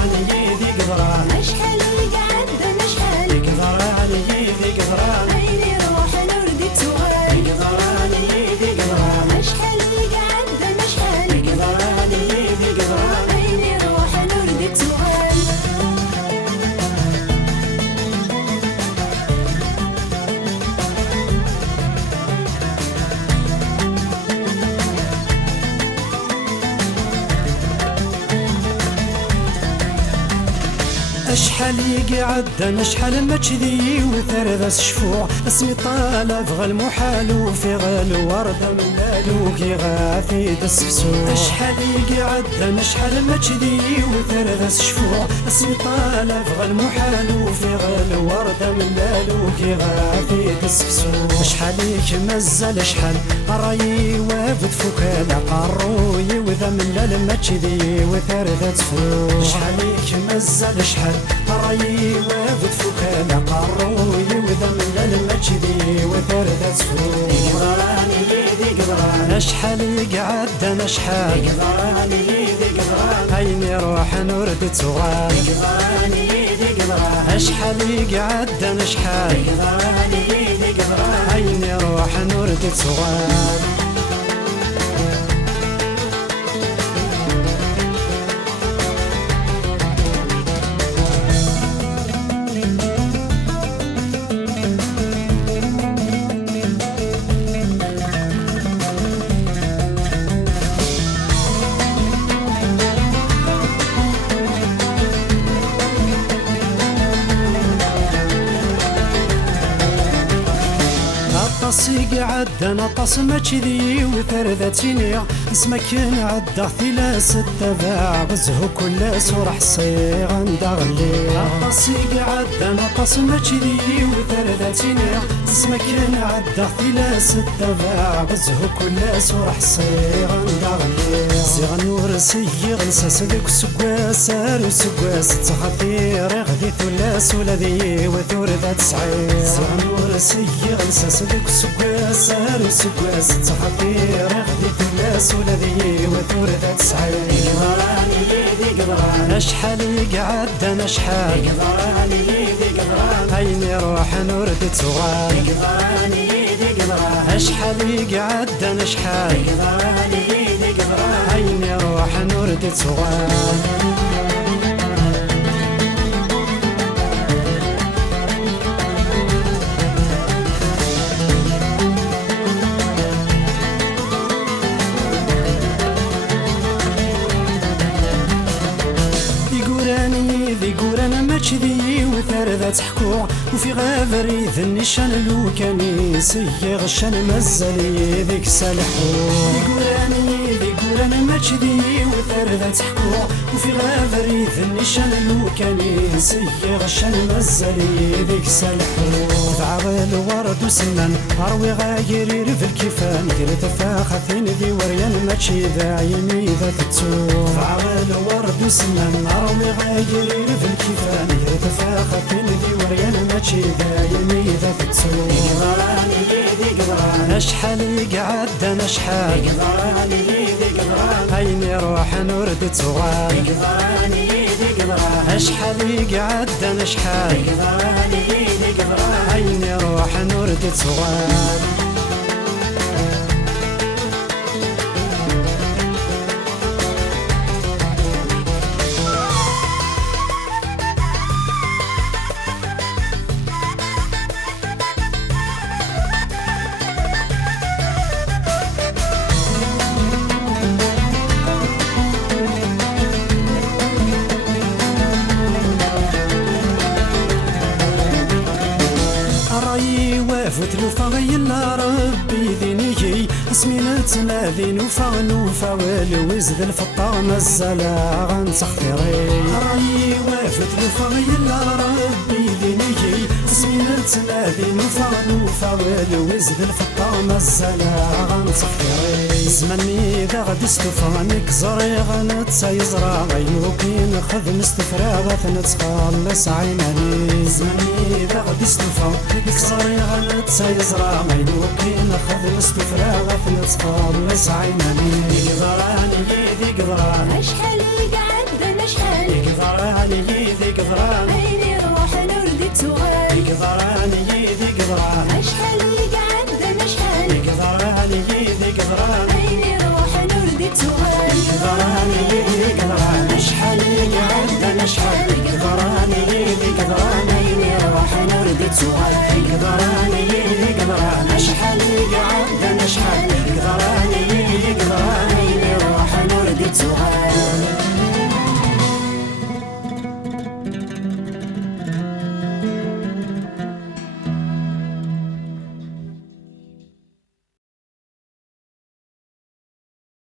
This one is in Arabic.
قدران يدي قدران أشحال قعدنا نشحال قدران يدي قدران عيني روح نردي توغال قدران يدي قدران أشحال قعدنا نشحال قدران يدي قدران عيني روح نردي توغال أشحال قعدنا شحال ما كذي وثرث شفوع اسمي طالب غا المحال وفي غا الوردة من لالو كي غافي دسفسوع أشحال قعدنا شحال ما كذي وثرث شفوع اسمي طالب غا المحال وفي غا الوردة من لالو كي غافي دسفسوع شحاليك مزال شحال رايي وابد فوكالا قروي وذا من لالما كذي وثرث فوع شحاليك مزال شحال رايي وابد فوكالا قروي وذا من لالما كذي وثرث فوع قدران يدي قدران أشحال قعدنا شحال قدران يدي قدران عيني روح نورد توغال قدران يدي قدران أشحال قعدنا شحال قدران يدي قدران عيني روح نورد توغال طاسي قعدنا طاس ما كذي وثرثتيني اسمك عدا ثلاث التباع بزهو كل سورح صيغ ندغلي طاسي قعدنا طاس ما كذي وثرثتيني اسمك عدا ثلاث التباع بزهو كل سورح صيغ ندغلي صيغ نور سيغ نساس ذيك سكواس سارو سكواس تخطير غذي ثلاث ولذي وثورثة سعير صيغ نور سيغ نساس ذيك سكواس سارو سكواس تخطير غذي ثلاث ولذي وثورثة سعير قدران يدي قدران أشحال قعدنا شحال قدران يدي قدران عيني روح نورد توغال قدران يدي قدران أشحال قعدنا شحال قدران يدي قدران عيني روح نورد توغال قورانا ما كذي وثرثة حكوع وفي غابري ذا النشان لوكاني سيغ الشان مزالي ذيك سالحو قورانا ما كذي وثرثة حكوع وفي غابري ذا النشان لوكاني سيغ الشان مزالي ذيك سالحو تعاول ورد وسنان اروي غايري في الكيفان قلت فاخثين ذي وريان ماشي ذا يمي ذا تتسوع تعاول ورد وسنان اروي غايري في الكيفان يتفاخثين ذي وريان ماشي ذا يمي ذا تتسوع قدران يدي قدران أشحال قعدنا شحال قدران يدي قدران عيني روح نورد توغال قدران يدي قدران أشحال قعدنا شحال قدران يدي قدران عيني روح نورد توغال وافت لوفا يلا ربي ذينيكي اسمينا تنادين وفا والوزد الفطا مزالا غنسخطيري رايي وافت لوفا يلا ربي ذينيكي اسمينا تنادين وفا والوزد الفطا مزالا غنسخطيري زمني ذا غدي استفا نكزري غنتسايزرا غينو كي نخذ نستفراغ نتخلص عيناني زمني ذا غدي استفا نكزري غنتسايزرا غينو كي نخذ نستفراغ نتخلص عيناني قدران يدي قدران أشحال قعدنا شحال قدران قدران عيني روح نردي تغال قدران يدي قدران أشحال يقعد ذا نشحال قدران يدي قدران عيني روح نردي تغال قدران يدي قدران شحال يقعد نشحال